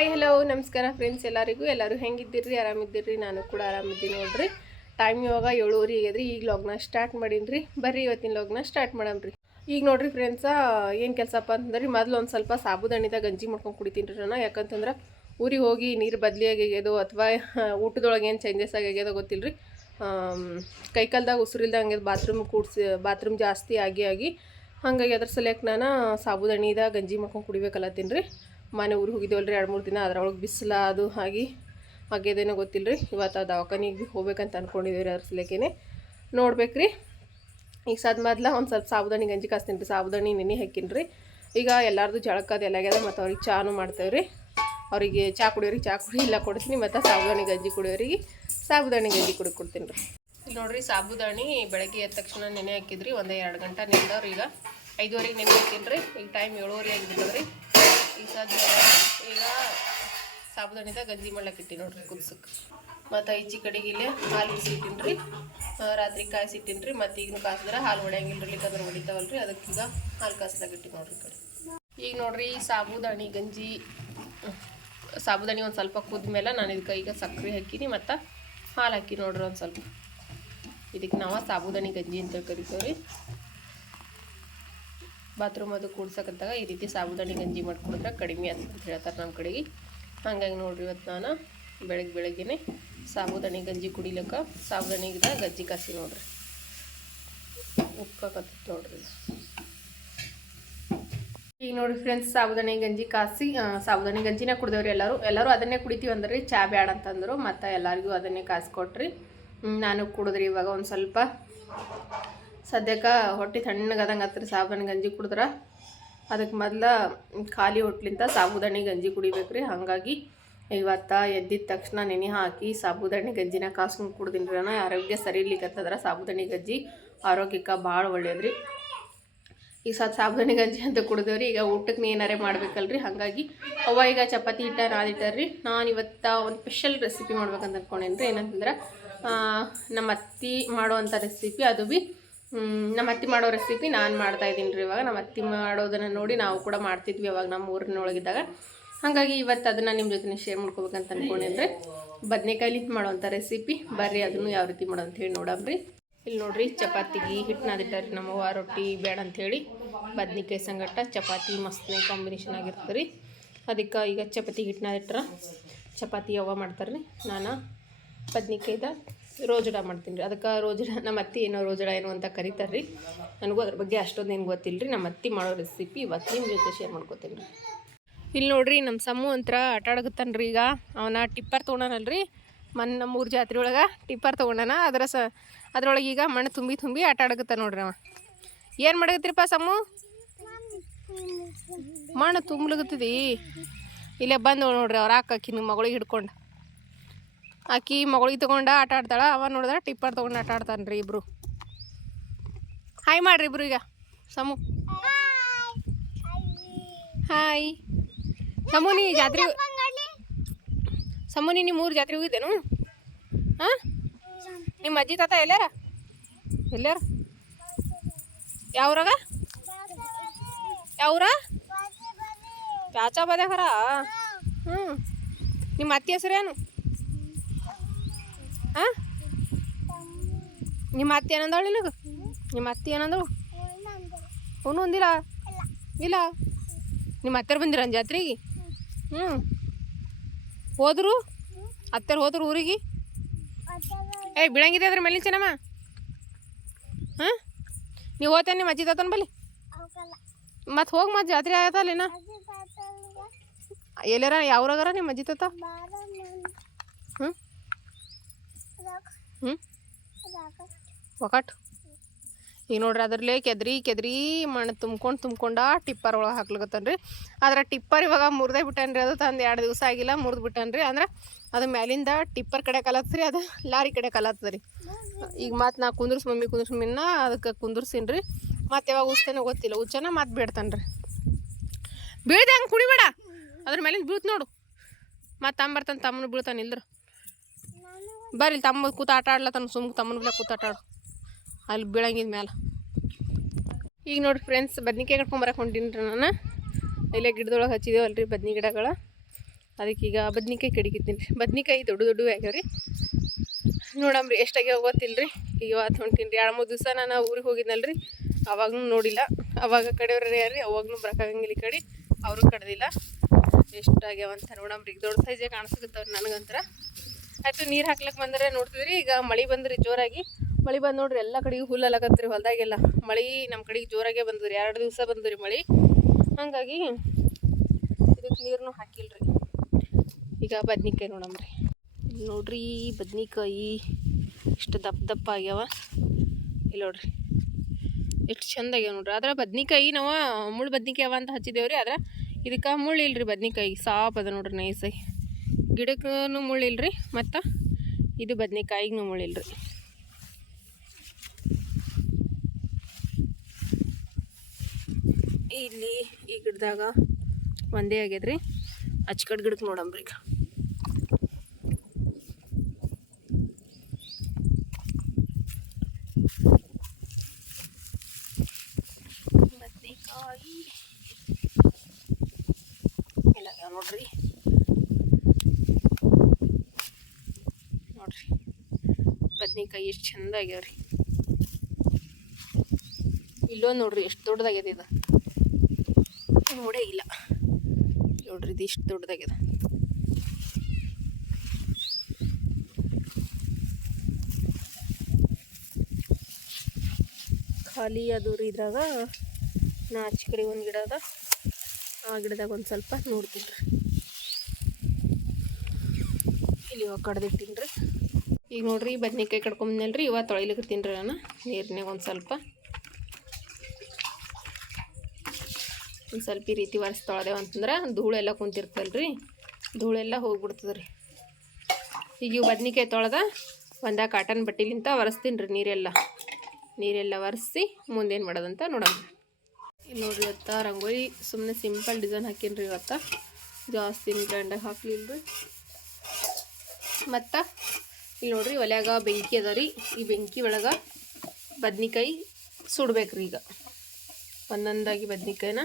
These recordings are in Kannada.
ಹಾಯ್ ಹಲೋ ನಮಸ್ಕಾರ ಫ್ರೆಂಡ್ಸ್ ಎಲ್ಲರಿಗೂ. ಎಲ್ಲರೂ ಹೆಂಗಿದ್ದೀರಿ? ಆರಾಮಿದ್ದೀರಿ? ನಾನು ಕೂಡ ಆರಾಮಿದ್ದೀನಿ ನೋಡ್ರಿ. ಟೈಮ್ ಇವಾಗ ಏಳುವರೆ ಆಗ್ಯದ್ರಿ ಈಗ ಲಾಗ್ನ ಸ್ಟಾರ್ಟ್ ಮಾಡೀನಿ ಬರ್ರಿ ಇವತ್ತಿನ ಲಾಗ್ನ ಸ್ಟಾರ್ಟ್ ಮಾಡಮ್ರಿ ಈಗ ನೋಡ್ರಿ ಫ್ರೆಂಡ್ಸ ಏನು ಕೆಲಸಪ್ಪ ಅಂತಂದ್ರೆ ಮೊದಲು ಒಂದು ಸ್ವಲ್ಪ ಸಾಬುದಾಣಿದಾಗ ಗಂಜಿ ಮಾಡ್ಕೊಂಡು ಕುಡಿತೀನಿ ರೀ ನಾನು. ಯಾಕಂತಂದ್ರೆ ಊರಿಗೆ ಹೋಗಿ ನೀರು ಬದಲಿ ಆಗ್ಯದೋ ಅಥವಾ ಊಟದೊಳಗೆ ಏನು ಚೇಂಜಸ್ ಆಗ್ಯಾಗ್ಯದೋ ಗೊತ್ತಿಲ್ಲ ರೀ ಕೈಕಾಲ್ದಾಗ ಉಸಿರಿಲ್ದಂಗೆ ಬಾತ್ರೂಮ್ ಕೂಡ್ಸಿ ಬಾತ್ರೂಮ್ ಜಾಸ್ತಿ ಆಗಿ ಆಗಿ ಹಾಗಾಗಿ ಅದ್ರ ಸಲಕ್ಕೆ ನಾನು ಸಾಬುದಾಣಿದಾಗ ಗಂಜಿ ಮಾಡ್ಕೊಂಡು ಕುಡಿಬೇಕಲ್ಲತ್ತೀನಿ ರೀ ಮನೆ ಊರಿಗೆ ರೀ ಎರಡು ಮೂರು ದಿನ ಅದ್ರೊಳಗೆ ಬಿಸಿಲ ಅದು ಹಾಗೆ ಆಗ್ಯದೇನೋ ಗೊತ್ತಿಲ್ಲ ರೀ ಇವತ್ತು ದವಾಖಾನಿಗೆ ಭೀ ಹೋಗ್ಬೇಕಂತ ಅಂದ್ಕೊಂಡಿದ್ದೀವಿ ರೀ ಅದ್ರ ಸಲಕ್ಕೇನೆ ನೋಡ್ಬೇಕು ರೀ ಈಗ ಸದ್ ಮೊದ್ಲ ಒಂದು ಸ್ವಲ್ಪ ಸಾಬುದಾಣಿ, ಗಂಜಿ ಕಾಸ್ತೀನಿ ರೀ ಸಾಬುದಾಣಿ ನೆನೆ ಹಾಕಿನಿ ರೀ ಈಗ ಎಲ್ಲಾರ್ದು ಜಳಕದ ಎಲ್ಲಾಗ್ಯದ ಮತ್ತು ಅವ್ರಿಗೆ ಚಾನು ಮಾಡ್ತೇವೆ ರೀ ಅವರಿಗೆ ಚಾ ಕುಡಿಯೋರಿಗೆ ಚಾ ಕುಡಿ, ಇಲ್ಲ ಕೊಡ್ತೀನಿ ಮತ್ತು ಸಾಬುದಾಣಿ, ಗಂಜಿ ಕುಡಿಯೋರಿಗೆ ಸಾಬುದಾಣಿ, ಗಂಜಿ ಕುಡಿ ಕೊಡ್ತೀನಿ ರೀ ಇಲ್ಲಿ ಸಾಬುದಾಣಿ ಬೆಳಗ್ಗೆ ಎದ್ದ ತಕ್ಷಣ ನೆನೆ ಹಾಕಿದ್ರಿ. ಒಂದು ಎರಡು ಗಂಟೆ ನೆನೆದವ್ರು ಈಗ ಐದುವರೆಗೆ ನೆನೆ ಹಾಕಿನಿ ರೀ ಈಗ ಟೈಮ್ ಏಳುವರೆ ಆಗಿಬಿಟ್ಟದ್ರಿ. ಈಗ ಸಾಬುದಾನಿದ ಗಂಜಿ ಮಾಡ್ಲಕ್ಕೆ ಇಟ್ಟಿ ನೋಡ್ರಿ ಕುದ್ಸಕ್ಕೆ ಮತ್ತು ಈಚಿ ಕಡೆಗೆ ಇಲ್ಲಿ ಹಾಲು ಬಿಸಿಟ್ಟಿನಿ ರೀ ರಾತ್ರಿ ಕಾಯಿಸಿಟ್ಟಿನ್ರಿ ಮತ್ತು ಈಗ ಕಾಸಿದ್ರೆ ಹಾಲು ಒಡೆಯಂಗಿಲ್ರಿ ಅಂದ್ರೆ ಹೊಡಿತಾವಲ್ರಿ ಅದಕ್ಕೆ ಈಗ ಹಾಲು ಕಾಸ್ದಾಗ ನೋಡ್ರಿ ಕಡೆ. ಈಗ ನೋಡ್ರಿ ಸಾಬುದಾಣಿ, ಗಂಜಿ, ಸಾಬುದಾಣಿ ಒಂದು ಸ್ವಲ್ಪ ಕುದ್ಮೇಲೆ ನಾನು ಇದಕ್ಕೆ ಈಗ ಸಕ್ಕರೆ ಹಾಕಿನಿ, ಮತ್ತು ಹಾಲು ಹಾಕಿ ನೋಡ್ರಿ ಒಂದು ಸ್ವಲ್ಪ. ಇದಕ್ಕೆ ನಾವು ಸಾಬುದಾಣಿ, ಗಂಜಿ ಅಂತ ಕರಿತೀವಿ ರೀ ಬಾತ್ರೂಮ್ ಅದು ಕೂಡ್ಸಕ್ಕಂತಾಗ ಈ ರೀತಿ ಸಾಬುದಾನಿ ಗಂಜಿ ಮಾಡ್ಕೊಂಡ್ರೆ ಕಡಿಮೆ ಅಂತ ಹೇಳ್ತಾರೆ ನಮ್ಮ ಕಡೆಗೆ. ಹಾಗಾಗಿ ನೋಡ್ರಿ ಇವತ್ತು ನಾನು ಬೆಳಗ್ಗೆ ಬೆಳಗ್ಗೆನೆ ಸಾಬುದಾನಿ ಗಂಜಿ ಕುಡಿಲಕ್ಕ ಸಾಬುದಾಣಿಗಿದ ಗಂಜಿ ಕಾಸಿ ನೋಡ್ರಿ. ಉಪ್ಪಕ್ಕೆ ನೋಡ್ರಿ. ಈಗ ನೋಡಿ ಫ್ರೆಂಡ್ಸ್ ಸಾಬುದಾನಿ ಗಂಜಿ ಕಾಸಿ ಸಾಬುದಾಣಿ ಗಂಜಿನ ಕುಡ್ದೇವ್ರಿ ಎಲ್ಲರೂ ಎಲ್ಲರೂ ಅದನ್ನೇ ಕುಡಿತೀವಿ ಅಂದ್ರೆ, ಚಾ ಬ್ಯಾಡ ಅಂತಂದರು, ಮತ್ತು ಎಲ್ಲರಿಗೂ ಅದನ್ನೇ ಕಾಸಿ ಕೊಟ್ರಿ ನಾನು ಕುಡಿದ್ರಿ ಇವಾಗ ಒಂದು ಸ್ವಲ್ಪ ಸದ್ಯಕ್ಕೆ ಹೊಟ್ಟೆ ತಣ್ಣಗದಂಗೆ ಹತ್ರ ಸಾಬನ್ ಗಂಜಿ ಕುಡಿದ್ರೆ. ಅದಕ್ಕೆ ಮೊದ್ಲು ಖಾಲಿ ಹೊಟ್ಲಿಂದ ಸಾಬುದಾಣಿ ಗಂಜಿ ಕುಡಿಬೇಕು ರೀ ಹಾಗಾಗಿ ಇವತ್ತ ಎದ್ದಿದ ತಕ್ಷಣ ನೆನೆ ಹಾಕಿ ಸಾಬುದಾಣಿ ಗಂಜಿನ ಕಾಸ್ಕೊಂಡು ಕುಡ್ದಿನ ರೀ ನಾನು ಆರೋಗ್ಯ ಸರಿ ಇರ್ಲಿಕ್ಕತ್ತದ್ರೆ ಸಾಬುದಾಣಿ ಗಂಜಿ ಆರೋಗ್ಯಕ್ಕೆ ಭಾಳ ಒಳ್ಳೇದ್ರಿ. ಈಗ ಸತ್ ಸಾಬುದಾನಿ ಗಂಜಿ ಅಂತ ಕುಡಿದೇವ್ರಿ. ಈಗ ಊಟಕ್ಕೆ ಏನಾರೇ ಮಾಡ್ಬೇಕಲ್ರಿ. ಹಾಗಾಗಿ ಅವ ಈಗ ಚಪಾತಿ ಹಿಟ್ಟ ನಾದಿಟ್ಟಾರ್ರಿ ನಾನು ಇವತ್ತ ಒಂದು ಸ್ಪೆಷಲ್ ರೆಸಿಪಿ ಮಾಡ್ಬೇಕಂತ ಅಂದ್ಕೊಂಡೇನ್ರಿ ರೀ ಏನಂತಂದ್ರೆ ನಮ್ಮ ಅತ್ತಿ ಮಾಡುವಂಥ ರೆಸಿಪಿ. ಅದು ಭೀ ನಮ್ಮ ಅತ್ತಿ ಮಾಡೋ ರೆಸಿಪಿ ನಾನು ಮಾಡ್ತಾ ಇದ್ದೀನಿ ರೀ ಇವಾಗ. ನಮ್ಮ ಅತ್ತಿ ಮಾಡೋದನ್ನು ನೋಡಿ ನಾವು ಕೂಡ ಮಾಡ್ತಿದ್ವಿ ಅವಾಗ ನಮ್ಮ ಊರಿನೊಳಗಿದ್ದಾಗ. ಹಾಗಾಗಿ ಇವತ್ತು ಅದನ್ನು ನಿಮ್ಮ ಜೊತೆ ಶೇರ್ ಮಾಡ್ಕೋಬೇಕಂತ ಅನ್ಕೊಂಡೇನ್ರಿ ಬದನೆಕಾಯಿ ಮಾಡುವಂಥ ರೆಸಿಪಿ ಬರ್ರಿ ಅದನ್ನು ಯಾವ ರೀತಿ ಮಾಡೋಂತ ಹೇಳಿ ನೋಡಮ್ರಿ ಇಲ್ಲಿ ನೋಡ್ರಿ ಚಪಾತಿಗೆ ಹಿಟ್ಟು ನಮ್ಮ ನಮ್ಮವ್ವ. ರೊಟ್ಟಿ ಬೇಡ ಅಂಥೇಳಿ ಬದ್ನಿಕಾಯಿ ಸಂಗಟ, ಚಪಾತಿ ಮಸ್ತ್ನೇ ಕಾಂಬಿನೇಷನ್ ಆಗಿರ್ತದೆ ರೀ. ಅದಕ್ಕೆ ಈಗ ಚಪಾತಿ ಹಿಟ್ಟು ನಾದಿಟ್ರ ಚಪಾತಿ ಅವ್ವ ಮಾಡ್ತಾರೆ ರೀ. ನಾನು ಬದ್ನಿಕಾಯ್ದ ರೋಜಡ ಮಾಡ್ತೀನಿ ರೀ. ಅದಕ್ಕೆ ರೋಜಡ, ನಮ್ಮ ಅತ್ತಿ ಏನೋ ರೋಜಡ ಏನೋ ಅಂತ ಕರೀತಾರೆ ರೀ. ನನಗೂ ಅದ್ರ ಬಗ್ಗೆ ಅಷ್ಟೊಂದು ಏನು ಗೊತ್ತಿಲ್ಲ ರೀ ನಮ್ಮ ಅತ್ತಿ ಮಾಡೋ ರೆಸಿಪಿ ಇವತ್ತು ನಿಮ್ಮ ಜೊತೆ ಶೇರ್ ಮಾಡ್ಕೋತೀನಿ ರೀ. ಇಲ್ಲಿ ನೋಡ್ರಿ ನಮ್ಮ ಸಮ್ಮು ಅಂತ್ರ ಆಟ ಆಡಕತ್ತಾನ ರೀ ಈಗ. ಅವನ ಟಿಪ್ಪರ್ ತೊಗೊಂಡನಲ್ರಿ. ಮನ್ ನಮ್ಮ ಊರ ಜಾತ್ರೆ ಒಳಗೆ ಟಿಪ್ಪರ್ ತೊಗೊಂಡಾನ. ಅದರ ಸ, ಅದ್ರೊಳಗೆ ಈಗ ಮಣ್ಣು ತುಂಬಿ ತುಂಬಿ ಆಟ ನೋಡ್ರಿ ಅವ. ಏನು ಮಾಡಕತ್ತೀರಿಪ್ಪ ಸಮ್ಮು ಮಣ್ಣು ತುಂಬ್ಲಗತ್ತದಿ. ಇಲ್ಲೇ ಬಂದು ನೋಡ್ರಿ ಅವ್ರು ಹಾಕಿ ನಿಮ್ಮ ಮಗಳಿಗೆ ಹಿಡ್ಕೊಂಡು. ಆಕಿ ಮಗಳಿಗೆ ತೊಗೊಂಡ ಆಟ ಆಡ್ತಾಳೆ, ಅವ ನೋಡಿದ್ರೆ ಟಿಪ್ಪರ್ ತೊಗೊಂಡು ಆಟ ಆಡ್ತಾನೆ ರೀ ಇಬ್ರು. ಹಾಯ್ ಮಾಡ್ರಿ ಇಬ್ರು ಈಗ. ಸಮು. ಹಾಯ್ ಸಮು, ನೀ ಜಾತ್ರೆ ಸಮು, ನೀ ನಿಮ್ಮ ಊರು ಜಾತ್ರೆ ಹೋಗಿದ್ದೇನು? ಹಾಂ? ನಿಮ್ಮ ಅಜ್ಜಿ ತಾತ ಎಲ್ಲಾರ ಎಲ್ಲಾರ ಯಾವ್ರಾಗ? ಯಾವ್ರ? ಚಾಚಾ ಬದ್ಯಾಕರ ಹ್ಞೂ ನಿಮ್ಮ ಅತ್ತಿ ಹೆಸರೇನು ಹಾಂ ನಿಮ್ಮ ಅತ್ತಿ ಏನಂದಳು ನಿನಗೆ? ನಿಮ್ಮ ಅತ್ತಿ ಏನಂದಳು? ಅವನು ಒಂದಿಲ್ಲ? ಇಲ್ಲ? ನಿಮ್ಮ ಅತ್ತೆರು ಬಂದಿರ ಜಾತ್ರೆಗೆ? ಹ್ಞೂ ಹೋದ್ರು? ಅತ್ತೆರು ಹೋದ್ರು ಊರಿಗೆ? ಏ ಬಿಡಂಗಿದೆ ಅದ್ರ ಮೇಲೆ ಚೆನ್ನಮ್ಮ? ಹಾಂ? ನೀವು ಹೋಗ್ತೇನೆ ನಿಮ್ಮ ಅಜ್ಜಿ ತಾತನ ಬಲ್ಲಿ ಮತ್ತೆ ಹೋಗಿ ಮತ್ತೆ ಜಾತ್ರೆ ಆಗತ್ತಲ್ಲೇನ ಎಲ್ಲಾರ ಯಾವ್ರಾಗಾರ ನಿಮ್ಮ ಅಜ್ಜಿ ತಾತ ಹ್ಞೂ ಹ್ಞೂ ಒಕಟ್ ಈಗ ನೋಡ್ರಿ ಅದರಲ್ಲೇ ಕೆದ್ರಿ ಕೆದ್ರಿ ಮಣ್ಣು ತುಂಬ್ಕೊಂಡು ತುಂಬ್ಕೊಂಡ ಟಿಪ್ಪರ್ ಒಳಗೆ ಹಾಕ್ಲಕತ್ತನ್ರಿ. ಆದ್ರೆ ಟಿಪ್ಪರ್ ಇವಾಗ ಮುರಿದೇ ಬಿಟ್ಟನ್ರಿ, ಅದು ತಂದು ಎರಡು ದಿವಸ ಆಗಿಲ್ಲ, ಮುರಿದು ಬಿಟ್ಟನ್ರಿ. ಅಂದ್ರೆ ಅದು ಮ್ಯಾಲಿಂದ ಟಿಪ್ಪರ್ ಕಡೆ ಕಲತ್ರಿ, ಅದು ಲಾರಿ ಕಡೆ ಕಲತ್ತದ ರೀ ಈಗ ಮತ್ತೆ ನಾ ಕುಂದ್ರಸ್ ಮಮ್ಮಿ ಕುಂದ್ರಸ್ ಮಮ್ಮಿನ ಅದಕ್ಕೆ ಕುಂದ್ರಸಿನ್ರಿ. ಯಾವಾಗ ಉಸ್ತೇನೋ ಗೊತ್ತಿಲ್ಲ ಉಚ್ಚನ ಮತ್ತೆ ಬೇಡ್ತಾನೆ ರೀ ಬೀಳ್ದೆ ಹಂಗೆ ಕುಡಿಬೇಡ. ಅದ್ರ ಮೇಲಿಂದ ಬೀಳ್ತು ನೋಡು. ಮತ್ತೆ ತಮ್ಮ ಬರ್ತಾನೆ ತಮ್ಮನ ಬೀಳ್ತಾನೆ ಇಲ್ದ್ರ. ಬರ್ರಿ ತಮ್ಮ ಕೂತ ಆಟ ಆಡ್ಲತ್ತಾನ ಸುಮ್ ತಮ್ಮನ ಮೇಲೆ ಕೂತ ಆಟ ಆಡು. ಅಲ್ಲಿ ಬೀಳಂಗಿದ ಮೇಲೆ ಈಗ ನೋಡ್ರಿ ಫ್ರೆಂಡ್ಸ್ ಬದ್ನಿಕಾಯಿ ಕಟ್ಕೊಂಬರಕ್ಕೆ ಹೊಂಟೀನಿ ರೀ ನಾನು. ಇಲ್ಲೇ ಗಿಡದೊಳಗೆ ಹಚ್ಚಿದೇವಲ್ರಿ ಬದ್ನಿ ಗಿಡಗಳ. ಅದಕ್ಕೆ ಈಗ ಬದ್ನಿಕಾಯಿ ಕಡಿಕಿತ್ತೀನಿ ರೀ ಬದ್ನಿಕಾಯಿ ದೊಡ್ಡ ದೊಡ್ಡ ರೀ ನೋಡಮ್ರಿ ಎಷ್ಟಾಗ್ಯಾವ ಗೊತ್ತಿಲ್ಲ ರೀ ಈಗ ಇವತ್ತು ಹೊಂಟೀನಿ ರೀ ಎರಡು ಮೂರು ದಿವಸ ನಾನು ಊರಿಗೆ ಹೋಗಿದ್ನಲ್ಲ ರೀ ನೋಡಿಲ್ಲ. ಅವಾಗ ಕಡೆಯವ್ರು ಯಾರು ಅವಾಗೂ ಬರಕಾಗಂಗಿಲ್ಲ ಈ ಕಡೆ. ಅವರು ಕಡ್ದಿಲ್ಲ. ಎಷ್ಟಾಗ್ಯಾವಂತ ನೋಡಮ್ರಿ. ಈಗ ದೊಡ್ಡ ಸೈಜೇ ಕಾಣಿಸ್ತಾವ್ರಿ ನನಗಂತರ. ಆಯ್ತು, ನೀರು ಹಾಕ್ಲಕ್ಕೆ ಬಂದರೆ ನೋಡ್ತಿದ್ರಿ, ಈಗ ಮಳೆ ಬಂದ್ರಿ ಜೋರಾಗಿ. ಮಳೆ ಬಂದು ನೋಡ್ರಿ, ಎಲ್ಲ ಕಡೆಗೂ ಹುಲ್ಲಲಾಗತ್ರಿ ಹೊಲ್ದಾಗೆಲ್ಲ. ಮಳೆ ನಮ್ಮ ಕಡೆಗೆ ಜೋರಾಗೆ ಬಂದ್ರಿ, ಎರಡು ದಿವಸ ಬಂದ್ರಿ ಮಳೆ. ಹಾಗಾಗಿ ಇದಕ್ಕೆ ನೀರನ್ನು ಹಾಕಿಲ್ರಿ. ಈಗ ಬದ್ನಿಕಾಯಿ ನೋಡಮ್ರಿ. ನೋಡ್ರಿ, ಬದ್ನಿಕಾಯಿ ಇಷ್ಟು ದಪ್ಪ ದಪ್ಪ ಆಗ್ಯಾವ. ಇಲ್ಲಿ ನೋಡ್ರಿ ಎಷ್ಟು ಚಂದ ಆಗ್ಯಾವ ನೋಡ್ರಿ. ಆದ್ರೆ ಬದ್ನಿಕಾಯಿ ನಾವು ಮುಳ್ಳು ಬದ್ನಿಕಾಯಿ ಅವ ಅಂತ ಹಚ್ಚಿದೇವ್ರಿ, ಆದ್ರೆ ಇದಕ್ಕೆ ಮುಳ್ಳು ಇಲ್ರಿ ಬದ್ನಿಕಾಯಿ. ಸಾಪ್ ಅದ ನೋಡ್ರಿ ನೈಸಾಗಿ. ಗಿಡಕ್ಕೂ ಮುಳ್ಳಿಲ್ರಿ, ಮತ್ತು ಇದು ಬದ್ನೆಕಾಯಿಗೂ ಮುಳ್ಳಿಲ್ರಿ. ಇಲ್ಲಿ ಈ ಗಿಡದಾಗ ಒಂದೇ ಆಗ್ಯದ್ರಿ, ಅಚ್ಕಡ್ ಗಿಡಕ್ಕೆ ನೋಡಂಬ್ರಿ ಈಗ ಬದ್ನೆಕಾಯಿ ಇಲ್ಲ ಆಗ್ಯಾವ ನೋಡ್ರಿ ನೋಡ್ರಿ ಬದ್ನಿಕಾಯಿ ಎಷ್ಟು ಚಂದ ಆಗ್ಯಾವ್ರಿ. ಇಲ್ಲೊಂದು ನೋಡ್ರಿ ಎಷ್ಟು ದೊಡ್ಡದಾಗ್ಯದ ಇದು. ನೋಡೇ ಇಲ್ಲ. ನೋಡ್ರಿ ಇದು ಇಷ್ಟು ದೊಡ್ಡದಾಗ್ಯದ. ಖಾಲಿ ಅದು ರೀ ಇದ್ರಾಗ. ನಾ ಕಡೆ ಒಂದು ಗಿಡ ಅದ. ಆ ಗಿಡದಾಗ ಒಂದು ಸ್ವಲ್ಪ ನೋಡ್ತೀನಿ ರೀ. ಇಲ್ಲಿ ಕಡ್ದಿಟ್ಟಿನಿ ರೀ ಈಗ ನೋಡ್ರಿ, ಬದ್ನಿಕಾಯಿ ರೀ ಇವಾಗ ತೊಳಿಲಿಕತ್ತೀನಿ ರೀ ನಾನು. ನೀರಿನಾಗ ಒಂದು ಸ್ವಲ್ಪ. ಒಂದು ಸ್ವಲ್ಪ ಈ ರೀತಿ ಒರೆಸಿ ತೊಳೆದೇವು ಅಂತಂದ್ರೆ ಧೂಳೆಲ್ಲ ಕುಂತಿರ್ತಲ್ಲ ರೀ ಧೂಳೆಲ್ಲ ಹೋಗ್ಬಿಡ್ತದೆ ರೀ ಈಗ ಇವು ಬದ್ನಿಕಾಯಿ ತೊಳೆದ, ಒಂದ ಕಾಟನ್ ಬಟ್ಟಿಲಿಂತ ಒರೆಸ್ತೀನಿ ರೀ ನೀರೆಲ್ಲ. ನೀರೆಲ್ಲ ಒರೆಸಿ ಮುಂದೇನು ಮಾಡೋದಂತ ನೋಡೋಣ. ಇಲ್ಲಿ ನೋಡ್ರಿ ಇವತ್ತ ರಂಗೋಲಿ ಸುಮ್ಮನೆ ಸಿಂಪಲ್ ಡಿಸೈನ್ ಹಾಕೀನಿ ರೀ ಇವತ್ತ. ಜಾಸ್ತಿ ಗ್ರ್ಯಾಂಡಾಗಿ ಹಾಕ್ಲಿಲ್ಲ ರೀ ಮತ್ತು ಇಲ್ಲಿ ನೋಡ್ರಿ ಒಲ್ಯಾಗ ಬೆಂಕಿ ಅದ ರೀ. ಈ ಬೆಂಕಿ ಒಳಗೆ ಬದ್ನಿಕಾಯಿ ಸುಡ್ಬೇಕ್ರಿ ಈಗ. ಒಂದೊಂದಾಗಿ ಬದ್ನಿಕಾಯಿನ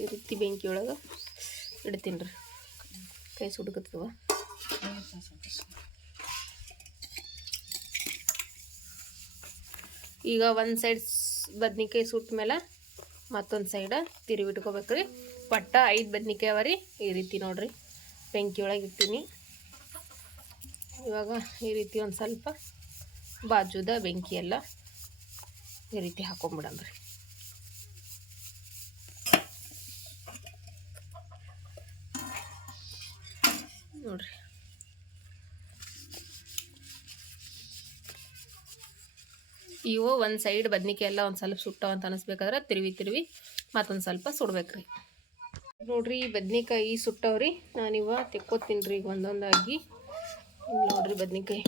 ಈ ರೀತಿ ಬೆಂಕಿ ಒಳಗೆ ಇಡ್ತೀನಿ ರೀ. ಕೈ ಸುಡ್ಕತ್ತವ ಈಗ ಒಂದು ಸೈಡ್ ಬದ್ನಿಕಾಯಿ ಸುಟ್ಟ ಮೇಲೆ ಮತ್ತೊಂದು ಸೈಡ ತಿರುವಿಟ್ಕೋಬೇಕ್ರಿ ರೀ ಒಟ್ಟ ಐದು ಬದ್ನಿಕಾಯಿ ಅವ ರೀ. ಈ ರೀತಿ ನೋಡ್ರಿ. ಬೆಂಕಿ ಒಳಗೆ ಇಟ್ಟಿನಿ. ಇವಾಗ ಈ ರೀತಿ ಒಂದು ಸ್ವಲ್ಪ ಬಾಜುದ ಬೆಂಕಿ ಎಲ್ಲ ಈ ರೀತಿ ಹಾಕೊಂಬಿಡಂಬ್ರಿ ನೋಡ್ರಿ. ಇವು ಒಂದು ಸೈಡ್ ಬದ್ನಿಕಾಯಿ ಎಲ್ಲ ಒಂದು ಸ್ವಲ್ಪ ಸುಟ್ಟವ ಅಂತ ಅನಿಸ್ಬೇಕಾದ್ರೆ ತಿರುವಿ ತಿರುವಿ ಮತ್ತೊಂದು ಸ್ವಲ್ಪ ಸುಡ್ಬೇಕ್ರಿ. ನೋಡ್ರಿ ಬದ್ನಿಕಾಯಿ ಸುಟ್ಟವ್ರಿ. ನಾನಿವ ತೆಕ್ಕೋತೀನಿ ರೀ ಒಂದೊಂದಾಗಿ. ನೋಡ್ರಿ ಬದ್ನಿಕಾಯಿ.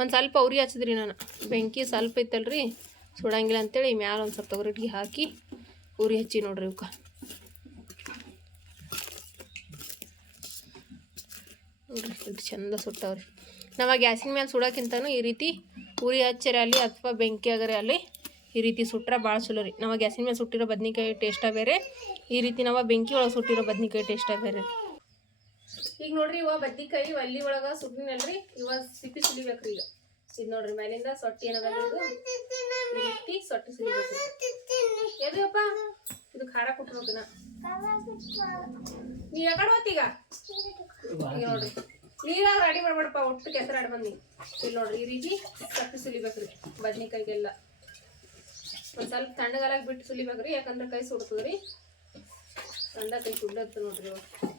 ಒಂದು ಸ್ವಲ್ಪ ಉರಿ ಹಚ್ಚಿದ್ರಿ ನಾನು. ಬೆಂಕಿ ಸ್ವಲ್ಪ ಐತಲ್ರಿ, ಸುಡಂಗಿಲ್ಲ ಅಂತೇಳಿ ಮ್ಯಾಲ ಒಂದು ಸ್ವಲ್ಪ ತೊಗರಿಟ್ಗೆ ಹಾಕಿ ಉರಿ ಹಚ್ಚಿ ನೋಡ್ರಿ ಇವಕ್ಕೆ ನೋಡ್ರಿ ಇದು ಚಂದ ಸುಟ್ಟವ್ರಿ. ನಾವು ಗ್ಯಾಸಿನ ಮೇಲೆ ಸುಡೋಕ್ಕಿಂತನೂ ಈ ರೀತಿ ಉರಿ ಹಚ್ಚರೆ ಅಲ್ಲಿ ಅಥವಾ ಬೆಂಕಿ ಆಗರೆ ಅಲ್ಲಿ ಈ ರೀತಿ ಸುಟ್ಟರೆ ಭಾಳ ಚಲೋ ರೀ. ನಾವು ಗ್ಯಾಸಿನ ಮೇಲೆ ಸುಟ್ಟಿರೋ ಬದ್ನಿಕಾಯಿ ಟೇಸ್ಟ ಬೇರೆ, ಈ ರೀತಿ ನಾವು ಬೆಂಕಿ ಒಳಗೆ ಸುಟ್ಟಿರೋ ಬದ್ನಿಕಾಯಿ ಟೇಸ್ಟ ಬೇರೆ ಈಗ ನೋಡ್ರಿ ಇವ ಬದ್ನಿಕಾಯಿ ಒಲ್ಲಿ ಒಳಗ ಸುಟ್ಟಿನಲ್ರಿ ಇವ ಸಿಪ್ಪಿ ಸುಲಿಬೇಕ್ರಿ ಈಗ. ಇದು ನೋಡ್ರಿ ಮೇಲಿಂದ ಸೊಟ್ಟಿ ಏನದ ಸೊಟ್ಟಿ ಸುಲಿಬೇಕು ಇದು ಖಾರ ಕುಟ್ಬೇಕು ನಾ ಯಾಕಡೆ ಈಗ? ನೋಡ್ರಿ. ನೀರಾಗ ರೆಡಿ ಮಾಡ್ಬೇಡಪ್ಪ, ಒಟ್ಟು ಕೆಸರು ಆಡ್ ಬಂದಿ. ಇಲ್ಲಿ ನೋಡ್ರಿ ಈ ರೀತಿ ಸೊಟ್ಟಿ ಸುಲಿಬೇಕ್ರಿ ಬದ್ನಿಕಾಯಿಗೆಲ್ಲ ಒಂದ್ ಸ್ವಲ್ಪ ತಣ್ಣಗಾಲಾಗ ಬಿಟ್ಟು ಸುಲಿಬೇಕ್ರಿ, ಯಾಕಂದ್ರೆ ಕೈ ಸುಡ್ತದ್ರಿ. ತಂದ ಕೈ ಸುಡ್ಲತ್ತ ನೋಡ್ರಿ ಇವಾಗ.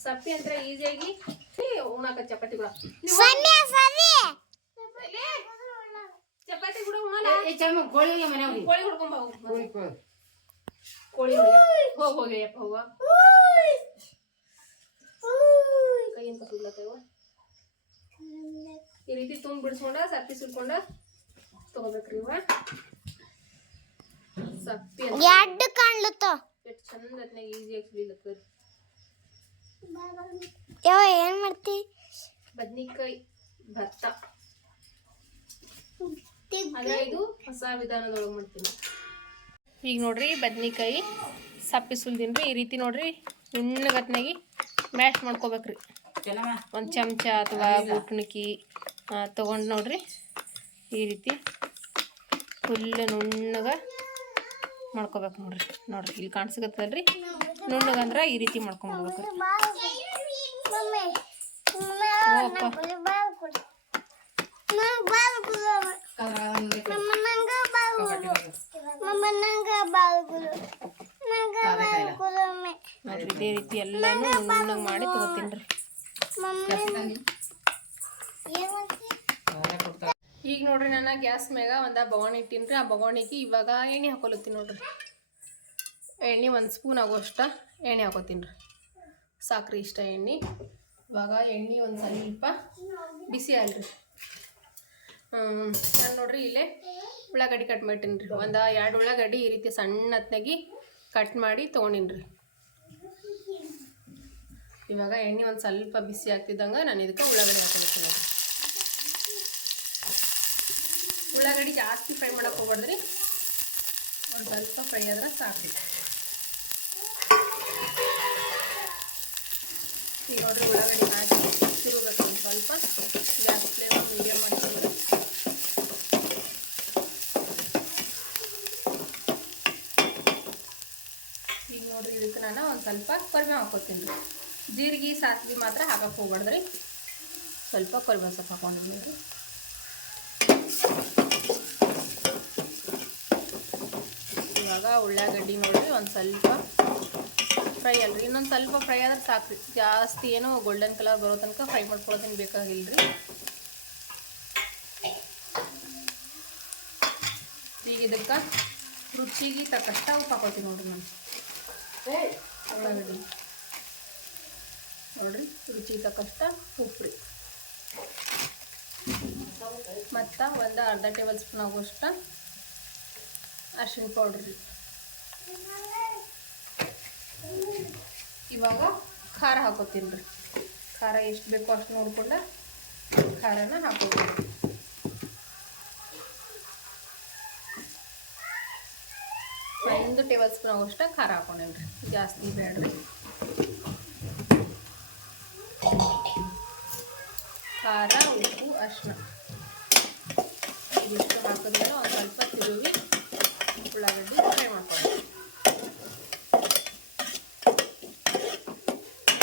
ಸಪ್ಪಿ ಅಂತ ಈಸಿಯಾಗಿ ಉಣಾಕ ಚಪಾತಿಗಳ ಚಪಾತಿ ಕೂಡ ಉಣಲ್ಲ ಕೋಳಿ ಮನೆ ಕೋಳಿ ಹುಡ್ಕೊಂಬ ಕೋಳಿ ಹೋಗಿ ಹೋಗಿ ಅಪ್ಪ ಹೋಗ ಕೈ ಅಂತ ಸುಡ್ಲತ್ತವ ಈ ರೀತಿ ತುಂಬ ಬಿಡಿಸ್ಕೊಂಡ ಸಪ್ಪಿ ಸುಲ್ಕೊಂಡ ತಗೋಬೇಕ್ರಿ ಇವ ಸಪ್ಪಿ ಅಂತ ಎರಡು ಕಾಣ್ಲತ್ತ ಎಷ್ಟು ಚಂದ ಹೊತ್ನಾಗ ಈಸಿಯಾಗಿ ಸುಲಿಲತ್ತದ ಯಾವ ಏನ್ ಮಾಡ್ತಿ? ಬದ್ನಿಕಾಯಿ ಭತ್ತ. ಇದು ಹೊಸ ವಿಧಾನದೊಳಗೆ ಮಾಡ್ತೀನಿ. ಈಗ ನೋಡ್ರಿ ಬದ್ನಿಕಾಯಿ ಸಪ್ಪಿ ಸುಲ್ದಿನ್ರಿ. ಈ ರೀತಿ ನೋಡ್ರಿ ನುಣ್ಣಗತ್ನಾಗಿ ಮ್ಯಾಶ್ ಮಾಡ್ಕೋಬೇಕ್ರಿ. ಒಂದು ಚಮಚ ಅಥವಾ ಬುಟ್ನಿಕ್ಕಿ ತೊಗೊಂಡು ನೋಡ್ರಿ. ಈ ರೀತಿ ಫುಲ್ ನುಣ್ಣಗೆ ಮಾಡ್ಕೋಬೇಕು ನೋಡ್ರಿ. ನೋಡ್ರಿ ಇಲ್ಲಿ ಕಾಣಿಸ್ಕತ್ತಲ್ರಿ ನುಣ್ಣಗಂದ್ರೆ ಈ ರೀತಿ ಮಾಡ್ಕೊಂಡ್ಬಿಡ್ಬೇಕು ಓಪ್ಪ. ನೋಡ್ರಿ ಇದೇ ರೀತಿ ಎಲ್ಲಾನು ನುಣ್ಣಗೆ ಮಾಡಿ ತಗೋತೀನಿ ರೀ ಈಗ ನೋಡ್ರಿ ನಾನು ಗ್ಯಾಸ್ ಮ್ಯಾಗ ಒಂದು ಬಗೋಣಿ ಇಟ್ಟಿನ್ರಿ. ಆ ಬಗೋಣಿಗೆ ಇವಾಗ ಎಣ್ಣೆ ಹಾಕೊಲತ್ತೀನಿ ನೋಡ್ರಿ. ಎಣ್ಣೆ ಒಂದು ಸ್ಪೂನ್ ಆಗೋಷ್ಟ ಎಣ್ಣೆ ಹಾಕೋತೀನಿ ರೀ. ಸಾಕ್ರಿ ಇಷ್ಟ ಎಣ್ಣೆ. ಇವಾಗ ಎಣ್ಣೆ ಒಂದು ಸ್ವಲ್ಪ ಬಿಸಿ ಅಲ್ರಿ ನಾನು ನೋಡ್ರಿ ಇಲ್ಲೇ ಉಳ್ಳಾಗಡ್ಡಿ ಕಟ್ ಮಾಡ್ತೀನಿ ರೀ. ಒಂದು ಎರಡು ಉಳ್ಳಾಗಡ್ಡಿ ಈ ರೀತಿ ಸಣ್ಣತ್ನಾಗಿ ಕಟ್ ಮಾಡಿ ತೊಗೊಂಡಿನಿ ಇವಾಗ ಎಣ್ಣೆ ಒಂದು ಸ್ವಲ್ಪ ಬಿಸಿ ಆಗ್ತಿದ್ದಂಗೆ ನಾನು ಇದಕ್ಕೆ ಉಳ್ಳಾಗಡ್ಡಿ ಹಾಕೊಂಡಿರ್ತೀನಿ ನೋಡ್ರಿ ಉಳ್ಳಾಗಡ್ಡಿ ಜಾಸ್ತಿ ಫ್ರೈ ಮಾಡಕ್ಕೆ ಹೋಗ್ಬಾರ್ದ್ರಿ. ಒಂದು ಸ್ವಲ್ಪ ಫ್ರೈ ಆದ್ರೆ ಸಾಕು. ಈಗ ನೋಡ್ರಿ ಉಳ್ಳಾಗಡ್ಡಿ ಹಾಕಿ ತಿರುಗಬೇಕು ಒಂದು ಸ್ವಲ್ಪ. ಗ್ಯಾಸ್ ಫ್ಲೇಮ್ ಮೀಡಿಯಮ್ ಮಾಡ್ತೀವಿ ಈಗ ನೋಡ್ರಿ ಇದಕ್ಕೆ ನಾನು ಒಂದು ಸ್ವಲ್ಪ ಕರಿಬೇವು ಹಾಕೋತೀನಿ ರೀ. ಜೀರಿಗೆ, ಸಾಸಿವೆ ಮಾತ್ರ ಹಾಕಕ್ಕೆ ಹೋಗ್ಬಾರ್ದ್ರಿ. ಸ್ವಲ್ಪ ಕರಿಬೇವು ಸ್ವಲ್ಪ ಹಾಕೊಂಡಿದ್ದೀನಿ ರೀ ಇವಾಗ ಉಳ್ಳಾಗಡ್ಡಿ ನೋಡಿರಿ, ಒಂದು ಸ್ವಲ್ಪ ಫ್ರೈ ಅಲ್ರಿ. ಇನ್ನೊಂದು ಸ್ವಲ್ಪ ಫ್ರೈ ಆದ್ರೆ ಸಾಕ್ರಿ. ಜಾಸ್ತಿ ಏನೋ ಗೋಲ್ಡನ್ ಕಲರ್ ಬರೋ ತನಕ ಫ್ರೈ ಮಾಡ್ಕೊಳ್ಳೋದೇನು ಬೇಕಾಗಿಲ್ಲ ರೀ ಈಗ ಇದಕ್ಕೆ ರುಚಿಗೆ ತಕ್ಕಷ್ಟ ಉಪ್ಪು ಹಾಕೋತೀನಿ ನೋಡ್ರಿ ನಾನು. ಉಳ್ಳಾಗಡ್ಡಿ. ನೋಡ್ರಿ, ರುಚಿಗೆ ತಕ್ಕಷ್ಟ ಉಪ್ಪು ರೀ ಮತ್ತು ಒಂದು ಅರ್ಧ ಟೇಬಲ್ ಸ್ಪೂನ್ ಆಗೋಷ್ಟ ಅರ್ಶಿಣ ಪೌಡ್ರ್ ಇವಾಗ ಖಾರ ಹಾಕೋತೀನಿ ರೀ ಖಾರ ಎಷ್ಟು ಬೇಕೋ ಅಷ್ಟು ನೋಡ್ಕೊಂಡು ಖಾರನ ಹಾಕೋತೀನಿ. ಒಂದು ಟೇಬಲ್ ಸ್ಪೂನ್ ಆಗೋಷ್ಟ ಖಾರ ಹಾಕೊಂಡೇನಿ ರೀ ಜಾಸ್ತಿ ಬೇಡ್ರಿ ಖಾರ, ಉಪ್ಪು ಅರ್ಶಿನ ಇದಿಷ್ಟು ಹಾಕಿದ್ಮೇಲೆ ಒಂದು ಸ್ವಲ್ಪ ತಿರುವಿ. ಉಳ್ಳಾಗಡ್ಡಿ ಫ್ರೈ ಮಾಡ್ಕೊಳ್ಳಿ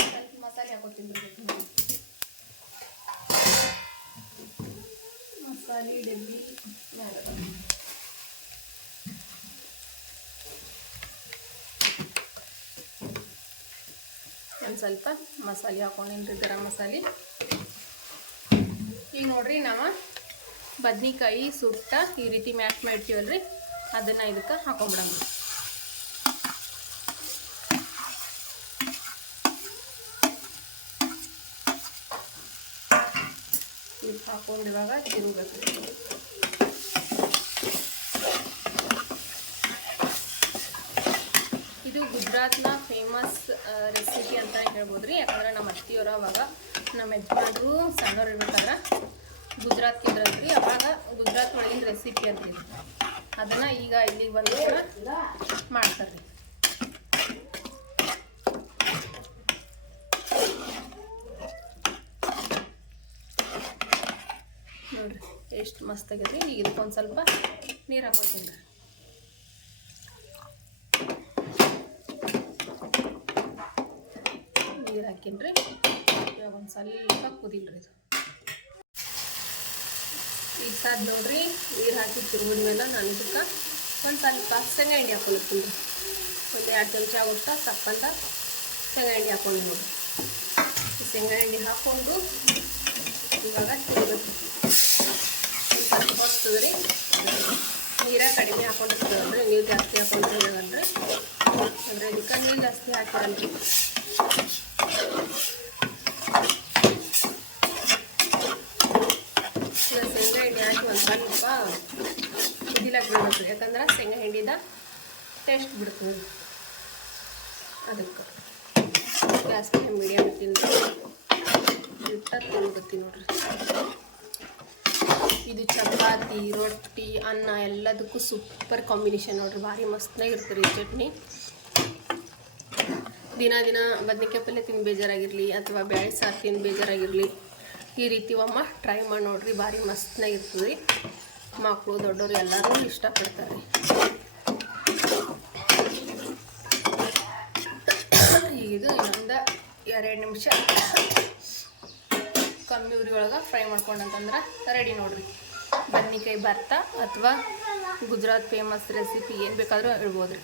ಸ್ವಲ್ಪ ಮಸಾಲೆ ಹಾಕೋತೀನಿ ಮಸಾಲೆ ಡಬ್ಬಿ ಒಂದು ಸ್ವಲ್ಪ ಮಸಾಲೆ ಹಾಕೊಂಡಿನ್ರಿ ಗರಂ ಮಸಾಲೆ. ಈಗ ನೋಡ್ರಿ ನಾವು ಬದ್ನಿಕಾಯಿ, ಸುಟ್ಟ ಈ ರೀತಿ ಮ್ಯಾಶ್ ಮಾಡಿರ್ತೀವಲ್ರಿ ಅದನ್ನು ಇದಕ್ಕೆ ಹಾಕೊಂಬಿಡೋಣ. ಇದು ಹಾಕೊಂಡು ಇವಾಗ ತಿರುಗಬೇಕು. ಇದು ಗುಜರಾತ್ನ ಫೇಮಸ್ ರೆಸಿಪಿ ಅಂತ ಹೇಳ್ಬೋದು ರೀ. ಯಾಕಂದ್ರೆ ನಮ್ಮ ಅತ್ತಿಯವರು ಅವಾಗ ನಮ್ಮ ಯಜಮಾನರು ಸಣ್ಣವ್ರು ಇರ್ಬೇಕಾದ್ರೆ ಗುಜರಾತ್ ಇದ್ರಲ್ರಿ ಅವಾಗ ಗುಜರಾತ್ ಒಳಗಿನ ರೆಸಿಪಿ ಅಂತ ಅದನ್ನು ಈಗ ಇಲ್ಲಿಗೆ ಬಂದು ಮಾಡ್ತಾರೆ ನೋಡಿರಿ, ಎಷ್ಟು ಮಸ್ತ್ ಆಗೈತಿ ಈಗ ಇದಕ್ಕೊಂದು ಸ್ವಲ್ಪ ನೀರು ಹಾಕೋತೀನಿ. ನೀರು ಹಾಕಿನ್ರಿ. ಇವಾಗ ಒಂದು ಸ್ವಲ್ಪ ಕುದಿಲ್ರಿ ಇದು. ಈಗ ಸಾದ್ ನೋಡ್ರಿ, ನೀರು ಹಾಕಿ ತಿರುಗಿದ್ಮೇಲೆ ನಾನು ಇದಕ್ಕೆ ಒಂದು ಸ್ವಲ್ಪ ಶೇಂಗಾ ಎಣ್ಣೆ ಹಾಕೊಳ್ತೀನಿ ಒಂದು ಎರಡು ಚಮಚ ಆಗೋಷ್ಟ ಸಪ್ಪಂತ ಶೇಂಗಾ ಎಣ್ಣೆ ಹಾಕೊಂಡು ನೋಡ್ರಿ. ಈ ಶೇಂಗಾ ಎಣ್ಣೆ ಹಾಕ್ಕೊಂಡು ಇವಾಗ ತಿರುಗಬೇಕು ಸ್ವಲ್ಪ ರೀ ನೀರ ಕಡಿಮೆ ಹಾಕೊಂಡಿರ್ತೀವಲ್ರಿ ನೀರು ಜಾಸ್ತಿ ಹಾಕೊಂಡಿದ್ದೀವಲ್ರಿ ಅಂದರೆ ಇದಕ್ಕೆ ನೀರು ಜಾಸ್ತಿ ಹಾಕಿರಲ್ರಿ ಈಗ ಶೇಂಗಾ ಎಣ್ಣೆ ಹಾಕಿ ಒಂದು ಸ್ವಲ್ಪ ಕುದಿಲಾಕ ಬಿಡ್ಬೇಕು ಯಾಕಂದ್ರೆ ಶೇಂಗಾ ಹಿಂಡಿದ ಟೇಸ್ಟ್ ಬಿಡ್ತದೆ. ಅದಕ್ಕೆ. ಗ್ಯಾಸ್ ಮೀಡಿಯಮ್ ತಿಂದು ಇಟ್ಟ ತಿನ್ಬೇಕು ನೋಡ್ರಿ. ಇದು ಚಪಾತಿ, ರೊಟ್ಟಿ, ಅನ್ನ ಎಲ್ಲದಕ್ಕೂ ಸೂಪರ್ ಕಾಂಬಿನೇಷನ್ ನೋಡ್ರಿ. ಭಾರಿ ಮಸ್ತ್ನಾಗ ಇರ್ತದೆ ಈ ಚಟ್ನಿ. ದಿನ ದಿನ ಬದನೆಕಾಯಿ ಪಲ್ಯ ತಿಂದು ಬೇಜಾರಾಗಿರಲಿ ಅಥವಾ ಬ್ಯಾಳೆ ಸಾರು ತಿಂದು ಬೇಜಾರಾಗಿರಲಿ ಈ ರೀತಿ ಒಮ್ಮ ಟ್ರೈ ಮಾಡಿ ನೋಡ್ರಿ. ಭಾರಿ ರೀ ಮಕ್ಕಳು ದೊಡ್ಡವರು ಎಲ್ಲರೂ ಇಷ್ಟಪಡ್ತಾರೆ. ಇದು ಇನ್ನೊಂದು ಎರಡು ನಿಮಿಷ. ಕಮ್ಮಿ ಉರಿ ಒಳಗೆ ಫ್ರೈ ಮಾಡ್ಕೊಂಡಂತಂದ್ರೆ ರೆಡಿ ನೋಡ್ರಿ. ಬದ್ನಿಕಾಯಿ ಭರ್ತ ಅಥವಾ ಗುಜರಾತ್ ಫೇಮಸ್ ರೆಸಿಪಿ ಏನು ಬೇಕಾದರೂ ಹೇಳ್ಬೋದು ರೀ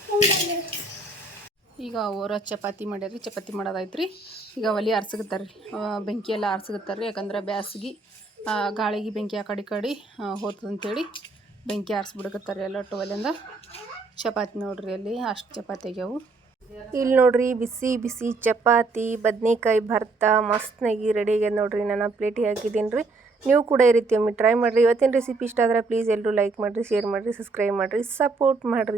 ಈಗ ಅವರ ಚಪಾತಿ ಮಾಡ್ಯಾರ ಚಪಾತಿ ಮಾಡೋದಾಯ್ತು ರೀ ಈಗ ಒಲಿ ಆರ್ಸಗತ್ತಾರೆ ರೀ ಬೆಂಕಿ ಎಲ್ಲ ಆರ್ಸಗತ್ತಾರೆ ಯಾಕಂದ್ರೆ ಬ್ಯಾಸ್ಗಿ. ಗಾಳಿಗೆ ಬೆಂಕಿ ಆ ಕಡೆ ಕಡೆ ಹೋತದಂತೇಳಿ ಬೆಂಕಿ ಆರಿಸ್ಬಿಡಕತ್ತಾರೆ ಎಲ್ಲ ಒಲೆಯಿಂದ ಚಪಾತಿ ನೋಡ್ರಿ ಅಲ್ಲಿ, ಅಷ್ಟು ಚಪಾತಿ ಆಗ್ಯಾವು. ಇಲ್ಲಿ ನೋಡ್ರಿ, ಬಿಸಿ ಬಿಸಿ ಚಪಾತಿ, ಬದ್ನೆಕಾಯಿ ಭರ್ತ ಮಸ್ತ್ನಾಗಿ ರೆಡಿ ಆಗ್ಯದ ನೋಡ್ರಿ. ನಾನು ಪ್ಲೇಟಿಗೆ ಹಾಕಿದ್ದೀನಿ ರೀ. ನೀವು ಕೂಡ ಈ ರೀತಿ ಒಮ್ಮೆ ಟ್ರೈ ಮಾಡಿರಿ. ಇವತ್ತಿನ ರೆಸಿಪಿ ಇಷ್ಟ ಆದ್ರೆ ಪ್ಲೀಸ್ ಎಲ್ಲರೂ ಲೈಕ್ ಮಾಡಿರಿ ಶೇರ್ ಮಾಡಿರಿ ಸಬ್ಸ್ಕ್ರೈಬ್ ಮಾಡಿರಿ ಸಪೋರ್ಟ್ ಮಾಡಿರಿ.